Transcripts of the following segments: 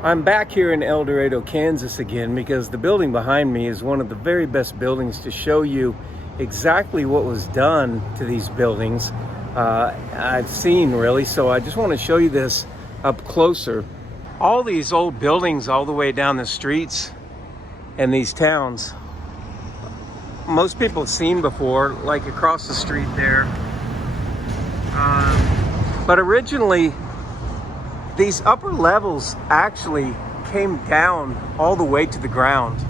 I'm back here in El Dorado, Kansas again because the building behind me is one of the very best buildings to show you exactly what was done to these buildings I've seen really. So I just want to show you this up closer. All these old buildings all the way down the streets in these towns, most people have seen before, like across the street there. But originally, these upper levels actually came down all the way to the ground.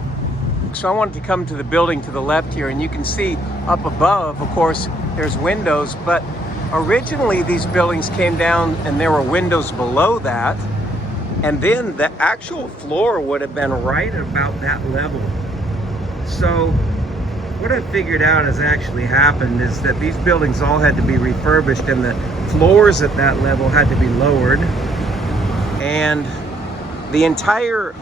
So I wanted to come to the building to the left here, and you can see up above, of course, there's windows, but originally these buildings came down and there were windows below that, and then the actual floor would have been right about that level. So what I figured out has actually happened is that these buildings all had to be refurbished, and the floors at that level had to be lowered. And the entire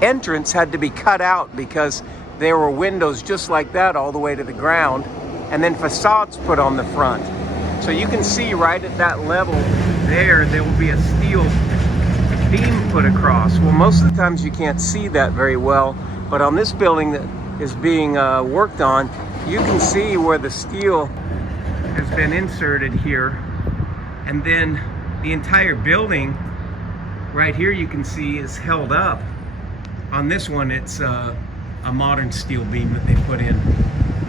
entrance had to be cut out because there were windows just like that all the way to the ground, and then facades put on the front. So you can see right at that level there will be a steel beam put across. Well, most of the times you can't see that very well, but on this building that is being worked on, you can see where the steel has been inserted here, and then the entire building right here you can see is held up. On this one it's a modern steel beam that they put in,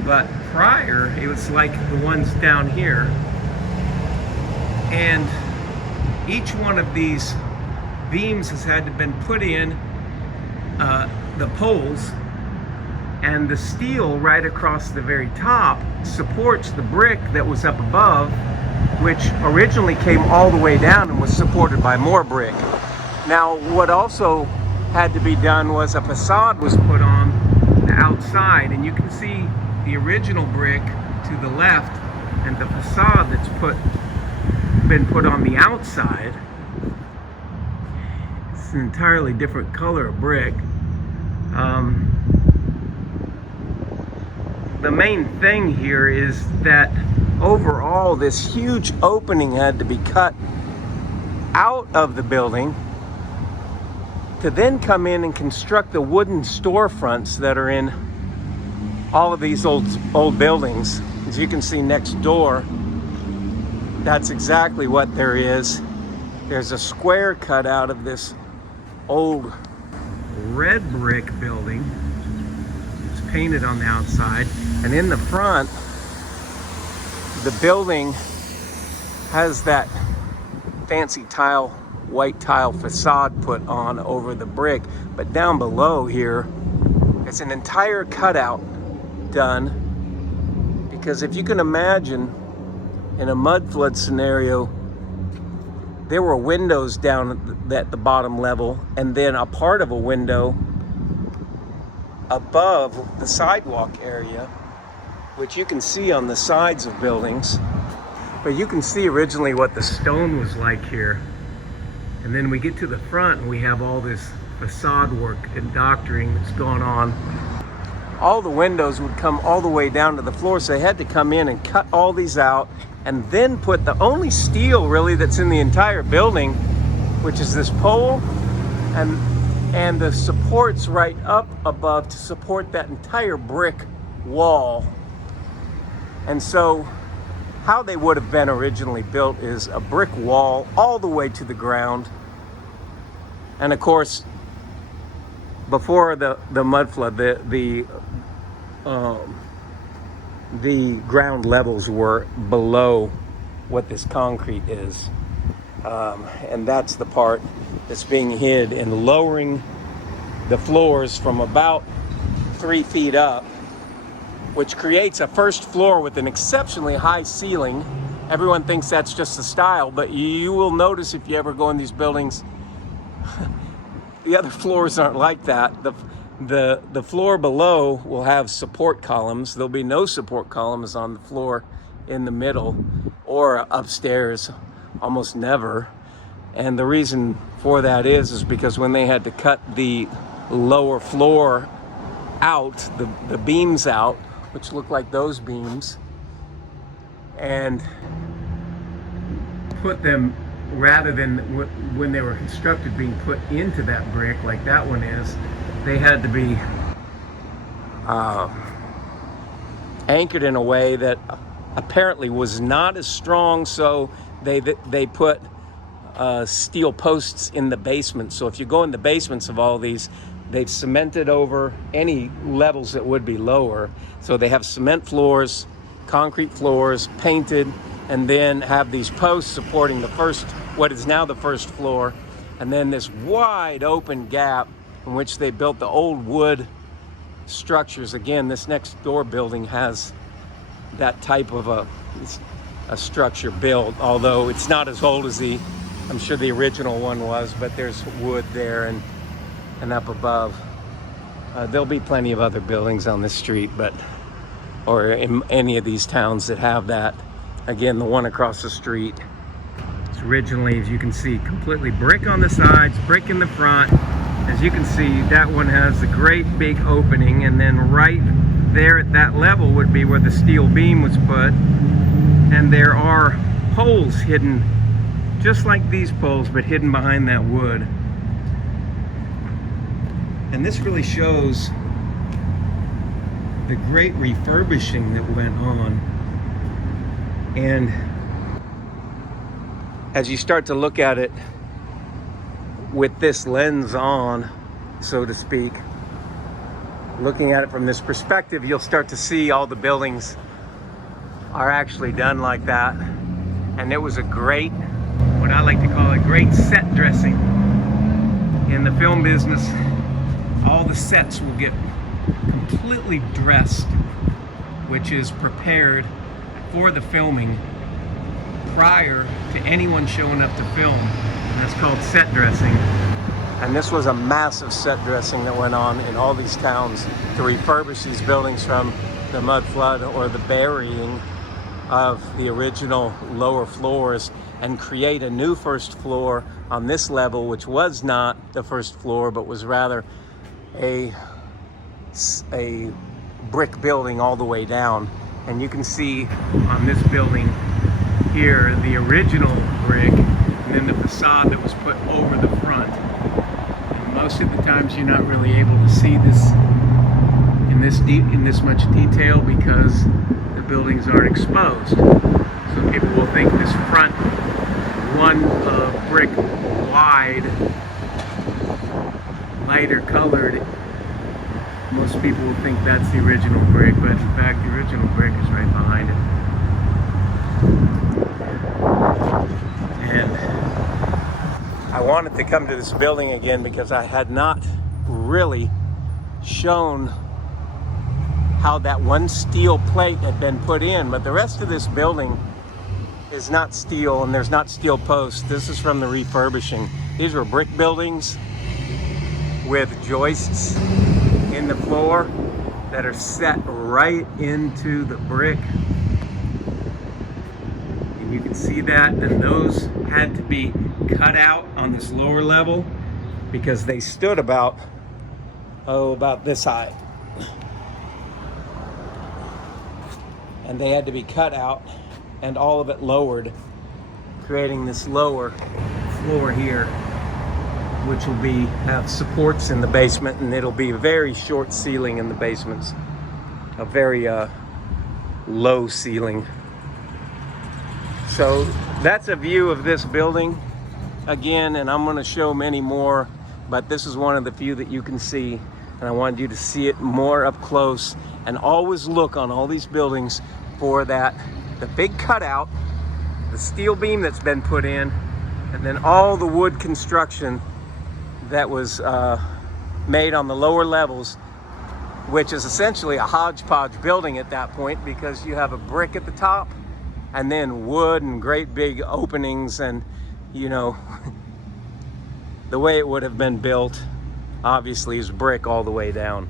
but prior it was like the ones down here, and each one of these beams has had to been put in the poles, and the steel right across the very top supports the brick that was up above, which originally came all the way down and was supported by more brick. Now, what also had to be done was a facade was put on the outside, and you can see the original brick to the left and the facade that's been put on the outside. It's an entirely different color of brick. The main thing here is that overall this huge opening had to be cut out of the building to then come in and construct the wooden storefronts that are in all of these old buildings. As you can see next door, that's exactly what there is. There's a square cut out of this old red brick building. It's painted on the outside, and in the front the building has that fancy white tile facade put on over the brick, but down below here it's an entire cutout done, because if you can imagine, in a mudflood scenario, there were windows down at the bottom level, and then a part of a window above the sidewalk area, which you can see on the sides of buildings. But you can see originally what the stone was like here. And then we get to the front and we have all this facade work and doctoring that's going on. All the windows would come all the way down to the floor, so they had to come in and cut all these out and then put the only steel really that's in the entire building, which is this pole and the supports right up above to support that entire brick wall. And so how they would have been originally built is a brick wall all the way to the ground. And of course, before the mud flood, the ground levels were below what this concrete is. And that's the part that's being hid in lowering the floors from about 3 feet up, which creates a first floor with an exceptionally high ceiling. Everyone thinks that's just the style, but you will notice if you ever go in these buildings, the other floors aren't like that. The floor below will have support columns. There'll be no support columns on the floor in the middle or upstairs, almost never. And the reason for that is because when they had to cut the lower floor out, the beams out, which look like those beams, and put them rather than when they were constructed being put into that brick like that one is, they had to be anchored in a way that apparently was not as strong, so they put steel posts in the basement. So if you go in the basements of all these, they've cemented over any levels that would be lower. So they have cement floors, concrete floors, painted, and then have these posts supporting the first, what is now the first floor, and then this wide open gap in which they built the old wood structures. Again, this next door building has that type of a structure built, although it's not as old as I'm sure the original one was, but there's wood there and up above. There'll be plenty of other buildings on this street, or in any of these towns that have that. Again, the one across the street, it's originally, as you can see, completely brick on the sides, brick in the front. As you can see, that one has a great big opening, and then right there at that level would be where the steel beam was put. And there are poles hidden, just like these poles, but hidden behind that wood. And this really shows the great refurbishing that went on. And as you start to look at it with this lens on, so to speak, looking at it from this perspective, you'll start to see all the buildings are actually done like that. And it was a great, what I like to call a great set dressing. In the film business, all the sets will get completely dressed, which is prepared for the filming prior to anyone showing up to film. And that's called set dressing. And this was a massive set dressing that went on in all these towns to refurbish these buildings from the mud flood or the burying of the original lower floors and create a new first floor on this level, which was not the first floor, but was rather a brick building all the way down. And you can see on this building here the original brick and then the facade that was put over the front. And most of the times you're not really able to see this in this much detail because the buildings aren't exposed. So people will think this front one brick wide, lighter colored, most people will think that's the original brick, but in fact the original brick is right behind it. And I wanted to come to this building again because I had not really shown how that one steel plate had been put in, but the rest of this building is not steel and there's not steel posts. This is from the refurbishing. These were brick buildings with joists in the floor that are set right into the brick. And you can see that, and those had to be cut out on this lower level because they stood about this high. And they had to be cut out and all of it lowered, creating this lower floor here, which will have supports in the basement, and it'll be a very short ceiling in the basements, a very low ceiling. So that's a view of this building again, and I'm going to show many more, but this is one of the few that you can see, and I wanted you to see it more up close. And always look on all these buildings for the big cutout, the steel beam that's been put in, and then all the wood construction that was made on the lower levels, which is essentially a hodgepodge building at that point because you have a brick at the top and then wood and great big openings, and you know the way it would have been built obviously is brick all the way down.